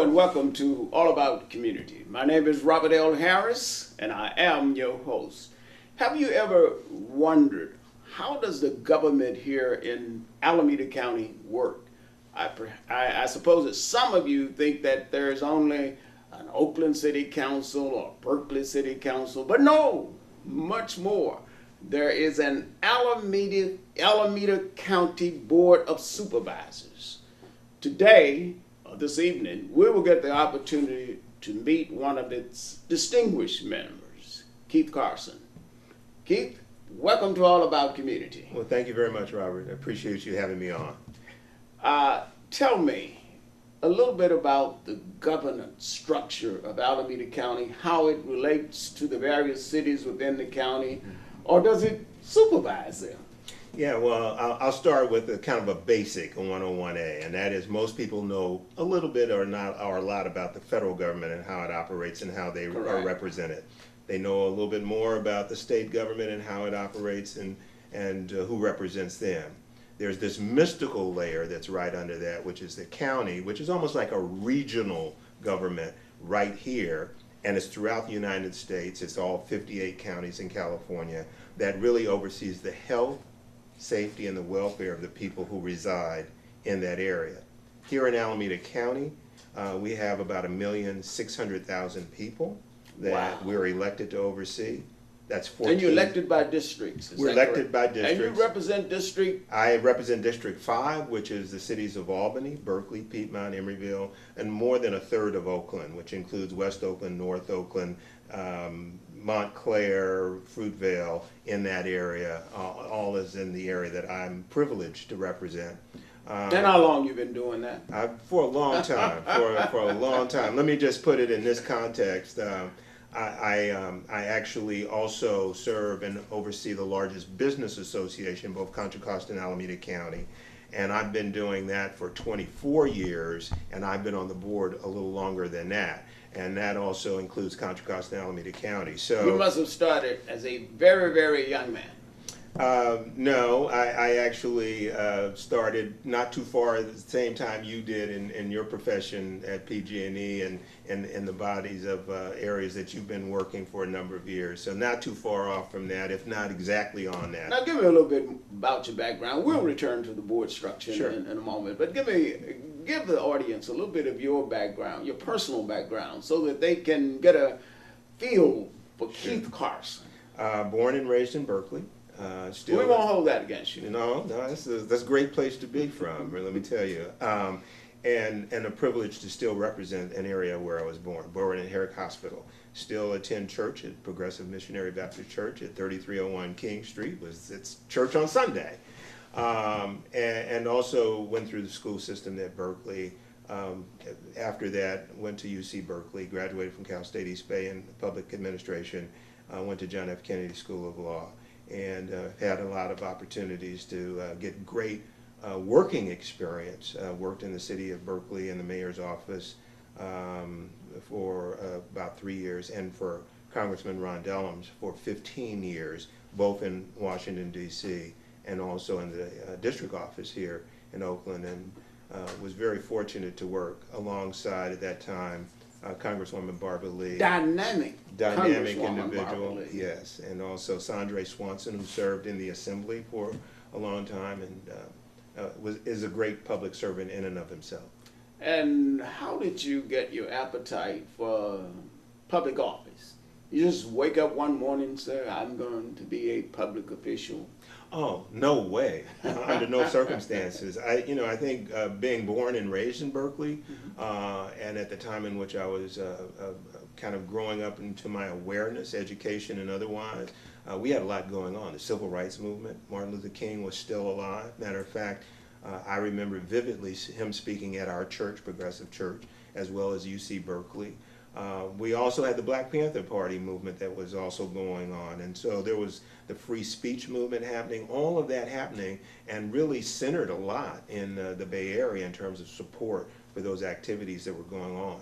Hello and welcome to All About Community. My name is Robert L. Harris and I am your host. Have you ever wondered how does the government here in Alameda County work? I suppose that some of you think that there's only an Oakland City Council or Berkeley City Council, but no, much more. There is an Alameda County Board of Supervisors. Today, this evening, we will get the opportunity to meet one of its distinguished members, Keith Carson. Keith, welcome to All About Community. Well, thank you very much, Robert. I appreciate you having me on. Tell me a little bit about the governance structure of Alameda County, how it relates to the various cities within the county, or does it supervise them? Yeah, well, I'll start with a kind of a basic 101A, and that is most people know a little bit or a lot about the federal government and how it operates and how they are represented. They know a little bit more about the state government and how it operates and who represents them. There's this mystical layer that's right under that, which is the county, which is almost like a regional government right here, and it's throughout the United States. It's all 58 counties in California that really oversees the health, safety, and the welfare of the people who reside in that area. Here in Alameda County, we have about 1,600,000 people that we're elected to oversee. That's 14. And you're elected by districts. We're elected by districts. And you represent District? I represent District 5, which is the cities of Albany, Berkeley, Piedmont, Emeryville, and more than a third of Oakland, which includes West Oakland, North Oakland, Montclair, Fruitvale, in that area. All is in the area that I'm privileged to represent. And how long you been doing that? For a long time. For a long time. Let me just put it in this context. I actually also serve and oversee the largest business association, both Contra Costa and Alameda County. And I've been doing that for 24 years, and I've been on the board a little longer than that. And that also includes Contra Costa and Alameda County. So you must have started as a very, very young man. No, I actually started not too far at the same time you did in your profession at PGandE and in the bodies of areas that you've been working for a number of years. So not too far off from that, if not exactly on that. Now give me a little bit about your background. We'll return to the board structure in a moment, but give the audience a little bit of your background, your personal background, so that they can get a feel for Keith Carson. Born and raised in Berkeley. We won't hold that against you. No, that's a great place to be from, let me tell you. And a privilege to still represent an area where I was born in Herrick Hospital. Still attend church at Progressive Missionary Baptist Church at 3301 King Street. It's church on Sunday. And also went through the school system at Berkeley. After that, went to UC Berkeley, graduated from Cal State East Bay in public administration, went to John F. Kennedy School of Law, and had a lot of opportunities to get great working experience. Worked in the city of Berkeley in the mayor's office for about 3 years, and for Congressman Ron Dellums for 15 years, both in Washington, D.C., and also in the district office here in Oakland, and was very fortunate to work alongside, at that time, Congresswoman Barbara Lee. Dynamic individual, yes. And also Sandre Swanson, who served in the Assembly for a long time and is a great public servant in and of himself. And how did you get your appetite for public office? You just wake up one morning and say, I'm going to be a public official? Oh, no way. Under no circumstances. I think being born and raised in Berkeley, and at the time in which I was kind of growing up into my awareness, education and otherwise, we had a lot going on. The civil rights movement, Martin Luther King was still alive. Matter of fact, I remember vividly him speaking at our church, Progressive Church, as well as UC Berkeley. We also had the Black Panther Party movement that was also going on, and so there was the free speech movement happening, all of that happening, and really centered a lot in the Bay Area in terms of support for those activities that were going on.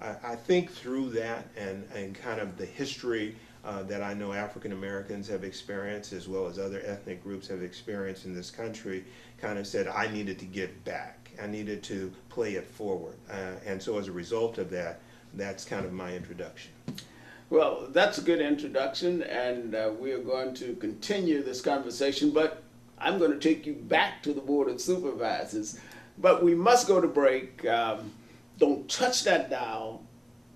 I think through that and kind of the history that I know African Americans have experienced, as well as other ethnic groups have experienced in this country, kind of said I needed to give back. I needed to play it forward. And so as a result of that, that's kind of my introduction. Well, that's a good introduction, and we are going to continue this conversation, but I'm going to take you back to the Board of Supervisors. But we must go to break. Don't touch that dial.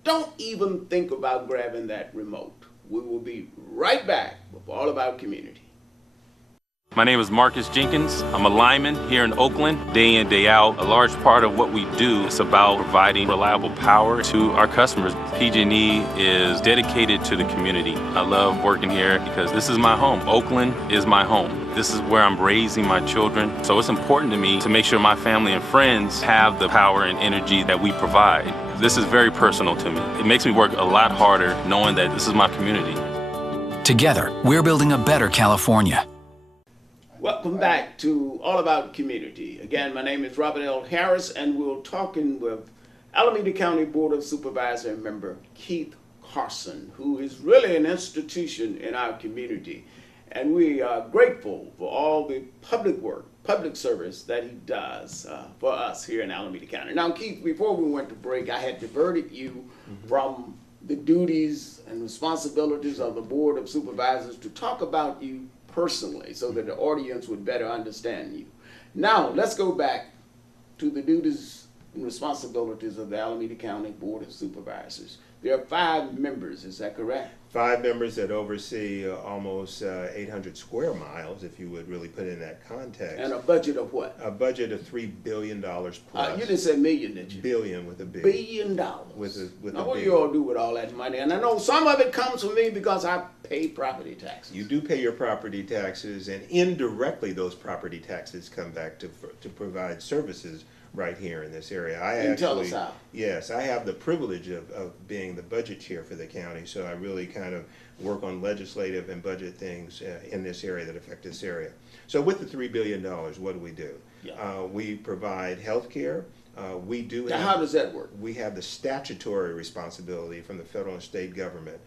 Don't even think about grabbing that remote. We will be right back with All About Community. My name is Marcus Jenkins. I'm a lineman here in Oakland, day in, day out. A large part of what we do is about providing reliable power to our customers. PG&E is dedicated to the community. I love working here because this is my home. Oakland is my home. This is where I'm raising my children. So it's important to me to make sure my family and friends have the power and energy that we provide. This is very personal to me. It makes me work a lot harder knowing that this is my community. Together, we're building a better California. Welcome back to All About Community. Again, my name is Robert L. Harris, and we're talking with Alameda County Board of Supervisor member Keith Carson, who is really an institution in our community. And we are grateful for all the public work, public service that he does for us here in Alameda County. Now, Keith, before we went to break, I had diverted you from the duties and responsibilities of the Board of Supervisors to talk about you personally so that the audience would better understand you. Now, let's go back to the duties and responsibilities of the Alameda County Board of Supervisors. There are 5 members, is that correct? 5 members that oversee almost 800 square miles, if you would really put it in that context. And a budget of what? A budget of $3 billion plus. You didn't say million, did you? Billion with a B. $1 billion. With now, a what B. do you all do with all that money? And I know some of it comes from me because I pay property taxes. You do pay your property taxes, and indirectly those property taxes come back to provide services right here in this area. Tell us how. Yes, I have the privilege of being the budget chair for the county, so I really kind of work on legislative and budget things in this area that affect this area. So with the $3 billion, what do? Yeah. We provide health care. We do. Now, how does that work? We have the statutory responsibility from the federal and state government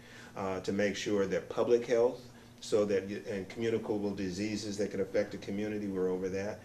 to make sure that public health, and communicable diseases that can affect the community, we're over that.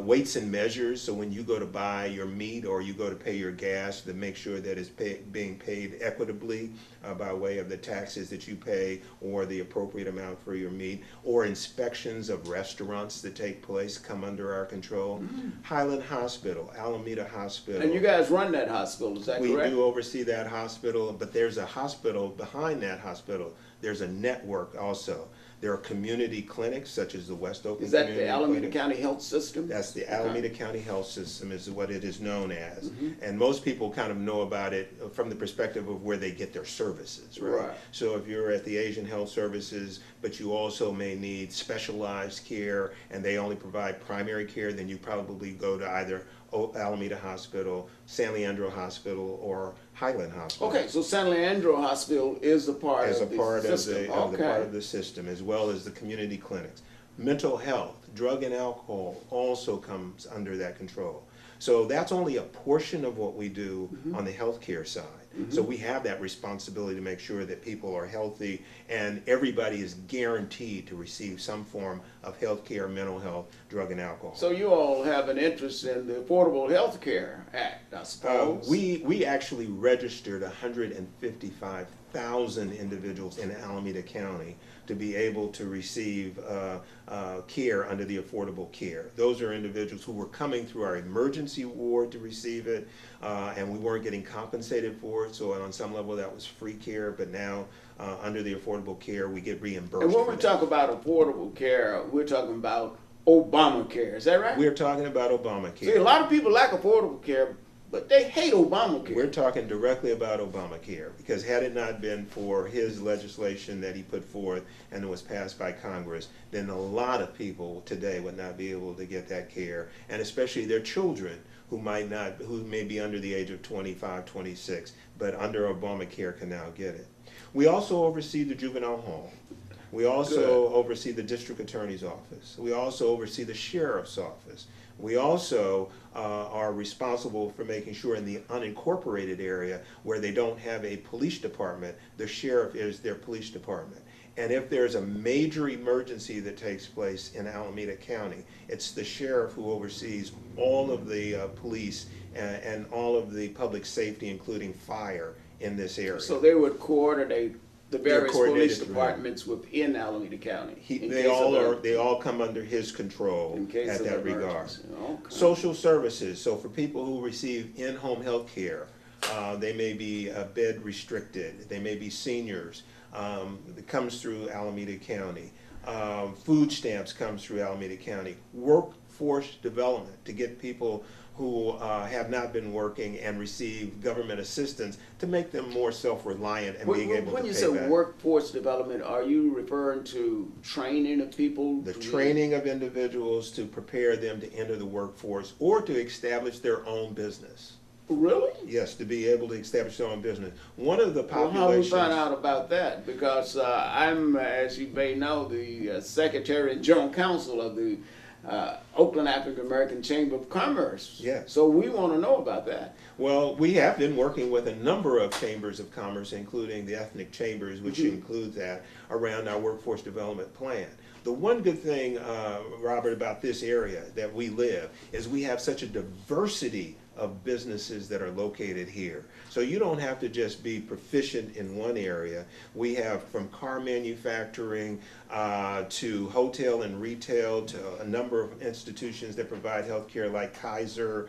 Weights and measures, so when you go to buy your meat or you go to pay your gas, to make sure that it's being paid equitably by way of the taxes that you pay or the appropriate amount for your meat, or inspections of restaurants that take place come under our control. Highland Hospital, Alameda Hospital. And you guys run that hospital, is that correct? We do oversee that hospital, but there's a hospital behind that hospital. There's a network also. There are community clinics such as the West Oakland Is that Community the Alameda Clinic. County Health System? That's the Alameda County Health System is what it is known as. Mm-hmm. And most people kind of know about it from the perspective of where they get their services, right? So if you're at the Asian Health Services, but you also may need specialized care and they only provide primary care, then you probably go to either Alameda Hospital, San Leandro Hospital, or Highland Hospital. Okay, so San Leandro Hospital is a part as of a part the of system. the part of the system, as well as the community clinics. Mental health, drug and alcohol also comes under that control. So that's only a portion of what we do on the healthcare side. So we have that responsibility to make sure that people are healthy and everybody is guaranteed to receive some form of health care, mental health, drug and alcohol. So you all have an interest in the Affordable Health Care Act, I suppose. We actually registered 155,000 individuals in Alameda County to be able to receive care under the Affordable Care. Those are individuals who were coming through our emergency ward to receive it, and we weren't getting compensated for it, so on some level that was free care, but now under the Affordable Care we get reimbursed. And when we talk about affordable care, we're talking about Obamacare, is that right? We're talking about Obamacare. See, a lot of people like affordable care, but they hate Obamacare. We're talking directly about Obamacare, because had it not been for his legislation that he put forth and it was passed by Congress, then a lot of people today would not be able to get that care, and especially their children who may be under the age of 25, 26, but under Obamacare can now get it. We also oversee the juvenile home. We also oversee the district attorney's office. We also oversee the sheriff's office. We also are responsible for making sure in the unincorporated area where they don't have a police department, the sheriff is their police department. And if there's a major emergency that takes place in Alameda County, it's the sheriff who oversees all of the police and all of the public safety, including fire, in this area. So they would coordinate the various police through departments within Alameda County. They all come under his control in case at of that regard. emergency. Okay. Social services, so for people who receive in-home health care, they may be bed restricted, they may be seniors, it comes through Alameda County. Food stamps comes through Alameda County. Workforce development to get people who have not been working and receive government assistance to make them more self-reliant and being able to pay back. When you say workforce development, are you referring to training of people? The training of individuals to prepare them to enter the workforce or to establish their own business. Really? Yes, to be able to establish their own business. One of the populations... Well, how do we find out about that? Because I'm, as you may know, the Secretary and General Counsel of the Oakland African American Chamber of Commerce. Yes. So we want to know about that. Well, we have been working with a number of chambers of commerce, including the ethnic chambers, which includes that, around our workforce development plan. The one good thing, Robert, about this area that we live is we have such a diversity of businesses that are located here. So you don't have to just be proficient in one area. We have from car manufacturing to hotel and retail to a number of institutions that provide health care like Kaiser.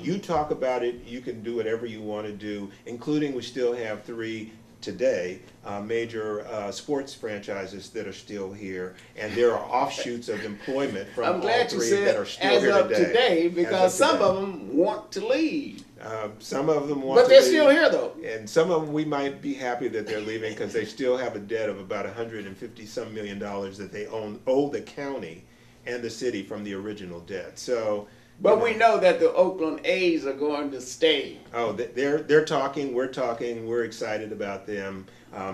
You talk about it, you can do whatever you want to do, including we still have 3 today major sports franchises that are still here, and there are offshoots of employment from I'm glad all 3 you said that are still here as of today. today, because some of them want to leave. Some of them want to But they're leave, still here, though. and some of them we might be happy that they're leaving because they still have a debt of about $150-some million that they owe the county and the city from the original debt. So. But we know that the Oakland A's are going to stay. Oh, they're talking, we're talking, we're excited about them.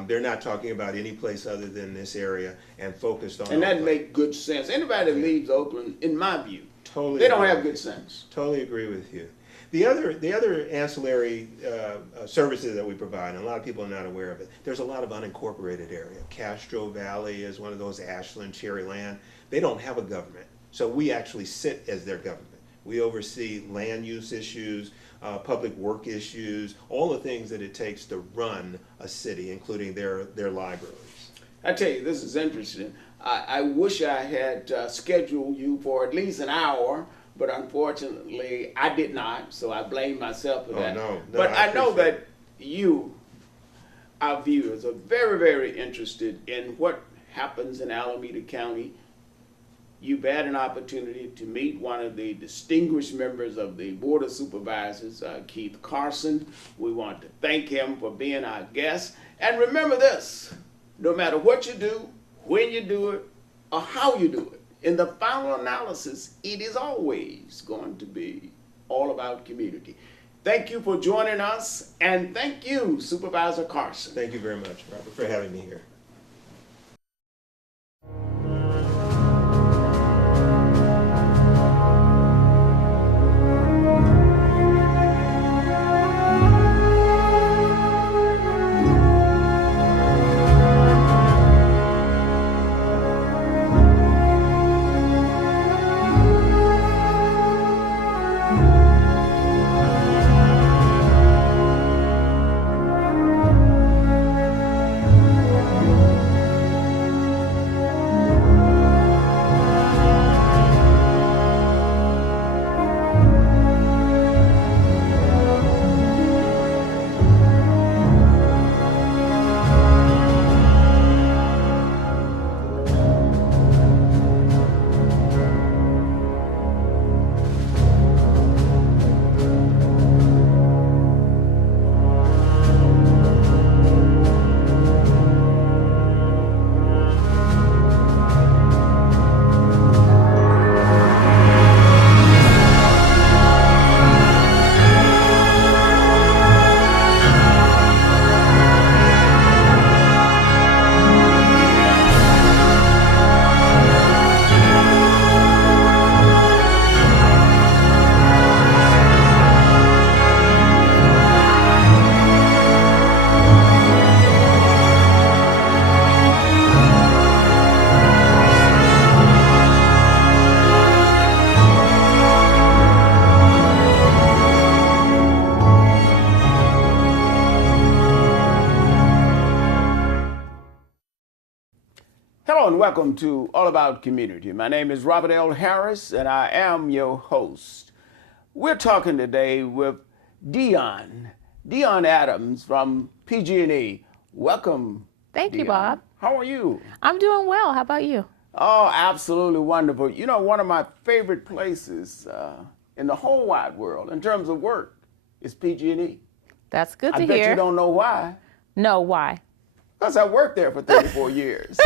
They're not talking about any place other than this area and focused on And that Oakland. makes good sense. Anybody that leaves Oakland, in my view, Totally they don't agree have with good you. sense. Totally agree with you. The other ancillary services that we provide, and a lot of people are not aware of it, there's a lot of unincorporated area. Castro Valley is one of those, Ashland, Cherryland. They don't have a government, so we actually sit as their government. We oversee land use issues, public work issues, all the things that it takes to run a city, including their libraries. I tell you, this is interesting. I wish I had scheduled you for at least an hour, but unfortunately I did not, so I blame myself for that. No, but I know appreciate that you, our viewers, are very, very interested in what happens in Alameda County. You've had an opportunity to meet one of the distinguished members of the Board of Supervisors, Keith Carson. We want to thank him for being our guest. And remember this, no matter what you do, when you do it, or how you do it, in the final analysis, it is always going to be all about community. Thank you for joining us, and thank you, Supervisor Carson. Thank you very much, Robert, for having me here. Hello and welcome to All About Community. My name is Robert L. Harris and I am your host. We're talking today with Deon Adams from PG&E. Welcome. Thank you, Deon. Bob. How are you? I'm doing well. How about you? Oh, absolutely wonderful. You know, one of my favorite places in the whole wide world in terms of work is PG&E. That's good to I bet hear. you don't know why. No, why? Because I worked there for 34 years.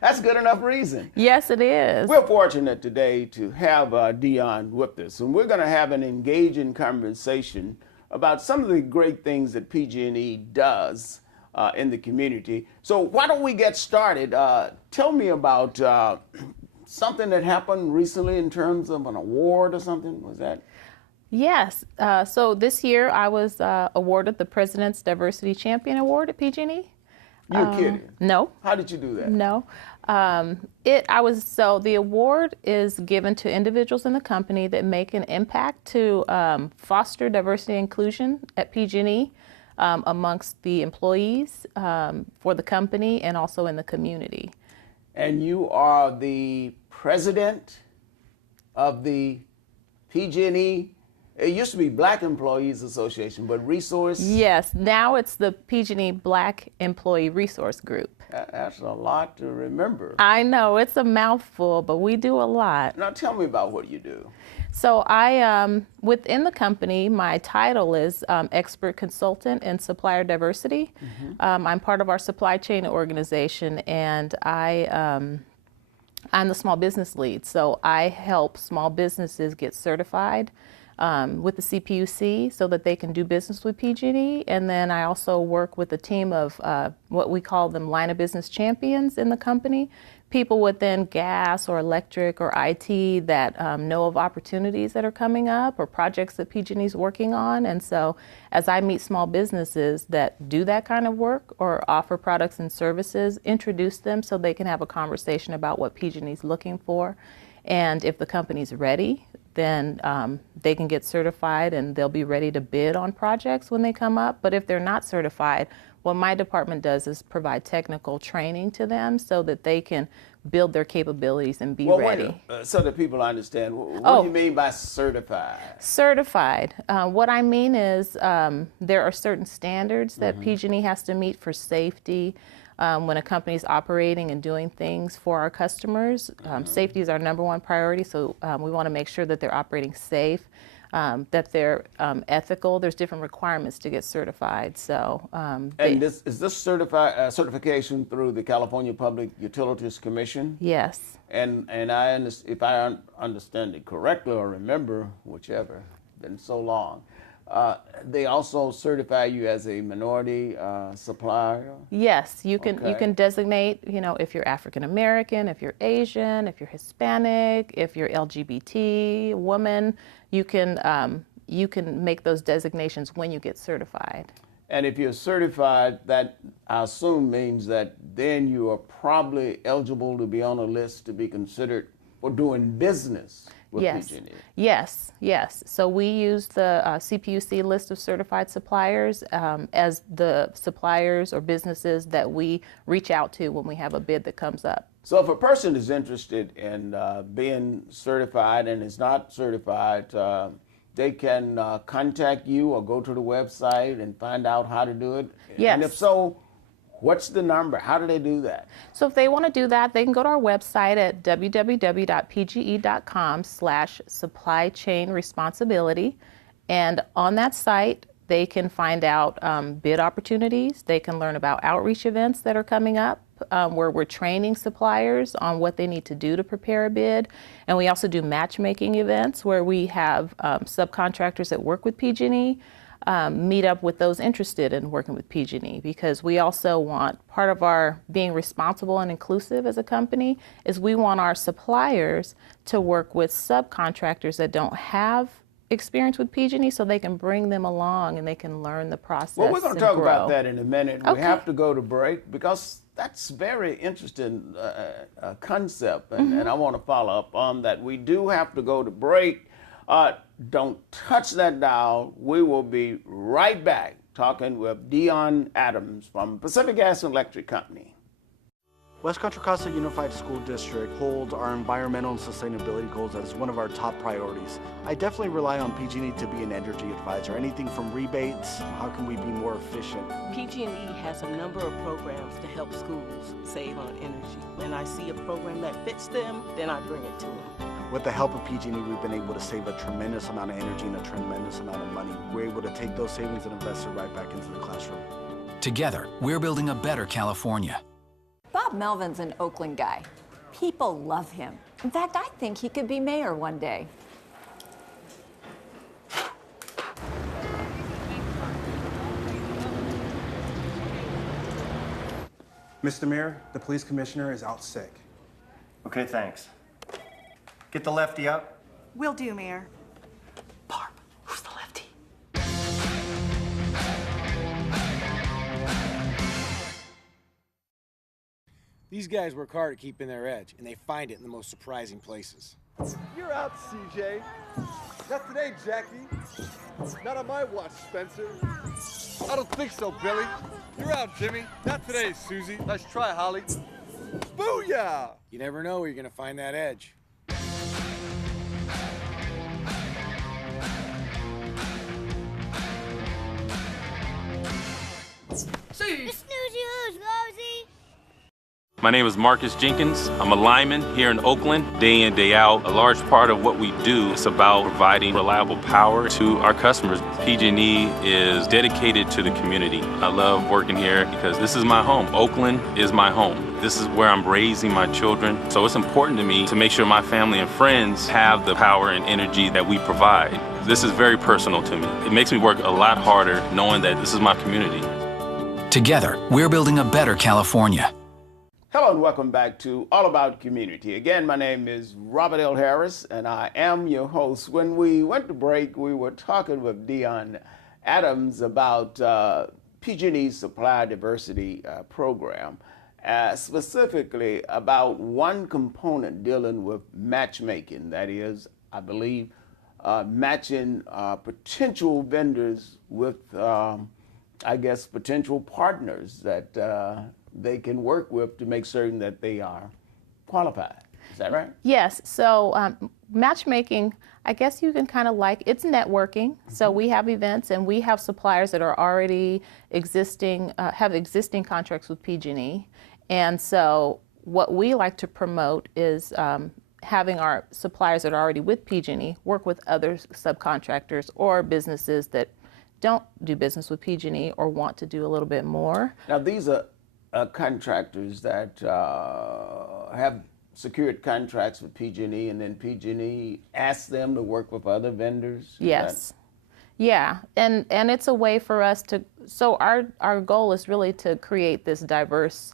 That's good enough reason. Yes, it is. We're fortunate today to have Deon with us, and we're going to have an engaging conversation about some of the great things that PG&E does in the community. So why don't we get started? Tell me about something that happened recently in terms of an award or something. Was that? Yes. So this year I was awarded the President's Diversity Champion Award at PG&E. You're kidding? No. How did you do that? No. So the award is given to individuals in the company that make an impact to foster diversity and inclusion at PG&E amongst the employees for the company and also in the community. And you are the president of the PG&E. It used to be Black Employees Association, but Resource. Yes, now it's the PG&E Black Employee Resource Group. That's a lot to remember. I know, it's a mouthful, but we do a lot. Now tell me about what you do. So within the company, my title is Expert Consultant in Supplier Diversity. Mm-hmm. I'm part of our supply chain organization, and I'm the small business lead. So I help small businesses get certified with the CPUC so that they can do business with PG&E. And then I also work with a team of what we call them line of business champions in the company, people within gas or electric or IT that know of opportunities that are coming up or projects that PG&E is working on. And so as I meet small businesses that do that kind of work or offer products and services, introduce them so they can have a conversation about what PG&E is looking for. And if the company's ready, then they can get certified and they'll be ready to bid on projects when they come up. But if they're not certified, what my department does is provide technical training to them so that they can build their capabilities and be ready. So that people understand, what do you mean by certified? Certified. What I mean is there are certain standards that PG&E has to meet for safety. When a company is operating and doing things for our customers, safety is our number one priority. So we want to make sure that they're operating safe, that they're ethical. There's different requirements to get certified. So, and is this certification through the California Public Utilities Commission? Yes. And if I understand it correctly or remember, whichever, been so long. They also certify you as a minority supplier? Yes, you can designate, if you're African American, if you're Asian, if you're Hispanic, if you're LGBT, woman, you can make those designations when you get certified. And if you're certified, that I assume means that then you are probably eligible to be on a list to be considered for doing business. Yes. So we use the CPUC list of certified suppliers as the suppliers or businesses that we reach out to when we have a bid that comes up. So if a person is interested in being certified and is not certified, they can contact you or go to the website and find out how to do it? Yes. And if so, what's the number? How do they do that? So if they want to do that, they can go to our website at www.pge.com/supply chain responsibility. And on that site, they can find out bid opportunities. They can learn about outreach events that are coming up where we're training suppliers on what they need to do to prepare a bid. And we also do matchmaking events where we have subcontractors that work with PG&E meet up with those interested in working with PG&E, because we also want, part of our being responsible and inclusive as a company is we want our suppliers to work with subcontractors that don't have experience with PG&E so they can bring them along and they can learn the process. Well, we're going to talk about that in a minute. Okay. We have to go to break because that's very interesting concept, and I want to follow up on that. We do have to go to break. Don't touch that dial. We will be right back talking with Deon Adams from Pacific Gas and Electric Company. West Contra Costa Unified School District holds our environmental and sustainability goals as one of our top priorities. I definitely rely on PG&E to be an energy advisor. Anything from rebates, how can we be more efficient? PG&E has a number of programs to help schools save on energy. When I see a program that fits them, then I bring it to them. With the help of PG&E, we've been able to save a tremendous amount of energy and a tremendous amount of money. We're able to take those savings and invest it right back into the classroom. Together, we're building a better California. Bob Melvin's an Oakland guy. People love him. In fact, I think he could be mayor one day. Mr. Mayor, the police commissioner is out sick. Okay, thanks. Get the lefty up. Will do, Mayor. Barb, who's the lefty? These guys work hard at keeping their edge, and they find it in the most surprising places. You're out, CJ. Not today, Jackie. Not on my watch, Spencer. I don't think so, Billy. You're out, Jimmy. Not today, Susie. Nice try, Holly. Booyah! You never know where you're going to find that edge. See. The snooze you lose, Rosie. My name is Marcus Jenkins. I'm a lineman here in Oakland, day in, day out. A large part of what we do is about providing reliable power to our customers. PG&E is dedicated to the community. I love working here because this is my home. Oakland is my home. This is where I'm raising my children. So it's important to me to make sure my family and friends have the power and energy that we provide. This is very personal to me. It makes me work a lot harder knowing that this is my community. Together, we're building a better California. Hello and welcome back to All About Community. Again, my name is Robert L. Harris and I am your host. When we went to break, we were talking with Dion Adams about PG&E's Supply Diversity Program, specifically about one component dealing with matchmaking. That is, I believe, matching potential vendors with, I guess, potential partners that they can work with to make certain that they are qualified. Is that right? Yes. So matchmaking, I guess you can kind of it's networking. So we have events and we have suppliers that are already existing, have existing contracts with PG&E. And so what we like to promote is having our suppliers that are already with PG&E work with other subcontractors or businesses that don't do business with PG&E or want to do a little bit more. Now these are contractors that have secured contracts with PG&E, and then PG&E asks them to work with other vendors? Yes. Yeah, and it's a way for us to, so our goal is really to create this diverse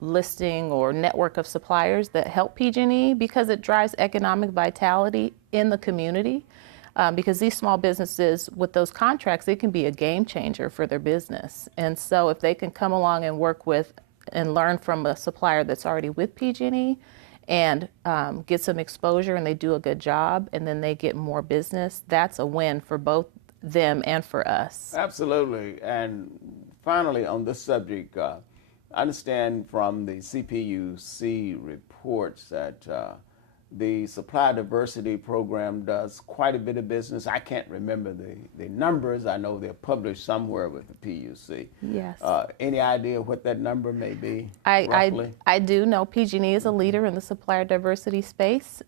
listing or network of suppliers that help PG&E because it drives economic vitality in the community. Because these small businesses with those contracts, it can be a game changer for their business. And so if they can come along and work with and learn from a supplier that's already with PG&E and get some exposure and they do a good job and then they get more business, that's a win for both them and for us. Absolutely. And finally on this subject, I understand from the CPUC reports that the Supply Diversity Program does quite a bit of business. I can't remember the numbers. I know they're published somewhere with the PUC. Yes. Any idea what that number may be, roughly? I do know PG&E is a leader in the supplier diversity space.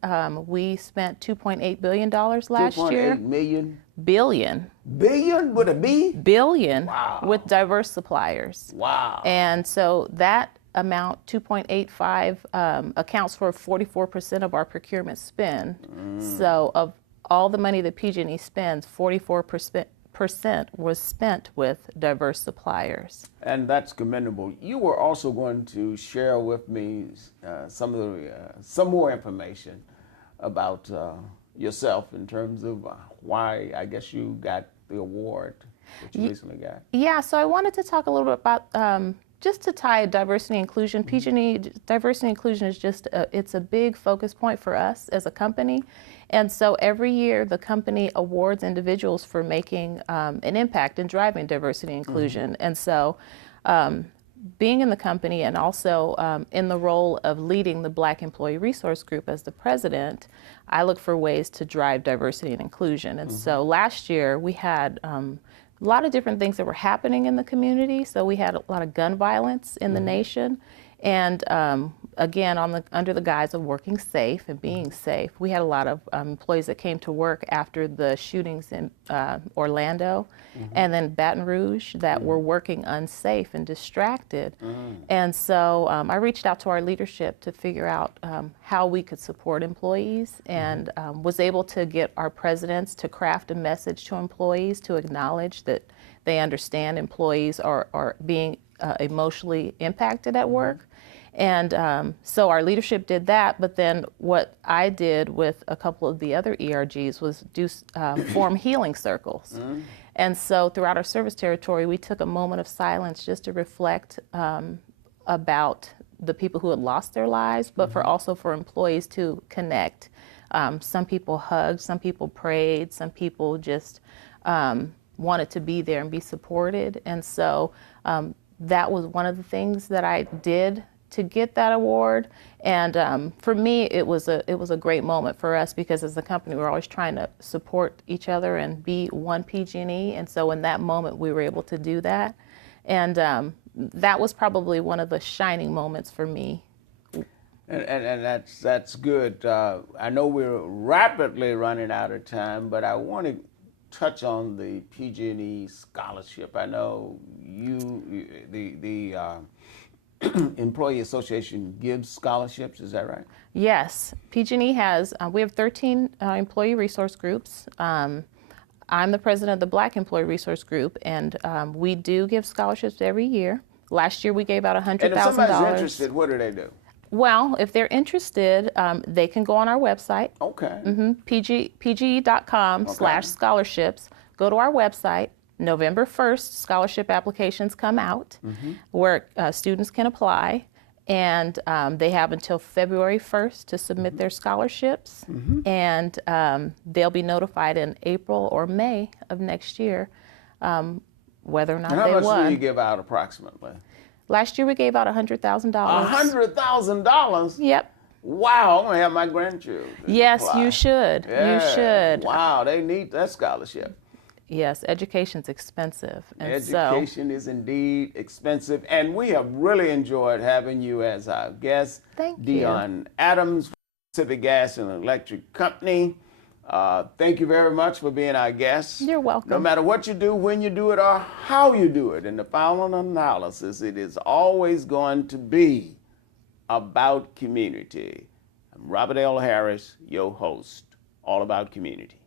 We spent $2.8 billion last year. 2.8 million? Billion. Billion with a B? Billion. Wow. With diverse suppliers. Wow. And so that amount, 2.85, accounts for 44% of our procurement spend. So of all the money that PG&E spends, 44% was spent with diverse suppliers. And that's commendable. You were also going to share with me some more information about yourself in terms of why I guess you got the award that you recently got. Yeah, so I wanted to talk a little bit about just to tie diversity and inclusion. PG&E diversity and inclusion is just it's a big focus point for us as a company, and so every year the company awards individuals for making an impact in driving diversity and inclusion. And so being in the company and also in the role of leading the Black Employee Resource Group as the president, I look for ways to drive diversity and inclusion. And so last year we had a lot of different things that were happening in the community. So we had a lot of gun violence in the nation. And again, under the guise of working safe and being safe, we had a lot of employees that came to work after the shootings in Orlando and then Baton Rouge that were working unsafe and distracted. And so I reached out to our leadership to figure out how we could support employees and was able to get our presidents to craft a message to employees to acknowledge that they understand employees are being emotionally impacted at work. And so our leadership did that, but then what I did with a couple of the other ERGs was form healing circles. And so throughout our service territory, we took a moment of silence just to reflect about the people who had lost their lives, but also for employees to connect. Some people hugged, some people prayed, some people just wanted to be there and be supported. And so that was one of the things that I did to get that award. And for me, it was a great moment for us because as a company, we're always trying to support each other and be one PG&E. And so in that moment, we were able to do that. And that was probably one of the shining moments for me. And that's good. I know we're rapidly running out of time, but I want to touch on the PG&E scholarship. I know the Employee Association gives scholarships, is that right? Yes, PG&E has, we have 13 employee resource groups. I'm the president of the Black Employee Resource Group, and we do give scholarships every year. Last year we gave out $100,000. And if somebody's interested, what do they do? Well, if they're interested, they can go on our website. Okay. PGE.com/scholarships. Go to our website. November 1st, scholarship applications come out where students can apply, and they have until February 1st to submit their scholarships, and they'll be notified in April or May of next year whether or not they won. How much do you give out approximately? Last year we gave out $100,000. $100,000? Yep. Wow, I'm gonna have my grandchildren. Yes, apply. you should. Yeah. You should. Wow, they need that scholarship. Yes, education's expensive. And Education is indeed expensive, and we have really enjoyed having you as our guest. Thank you. Dion Adams, Pacific Gas and Electric Company. Thank you very much for being our guest. You're welcome. No matter what you do, when you do it, or how you do it, in the final analysis, it is always going to be about community. I'm Robert L. Harris, your host, All About Community.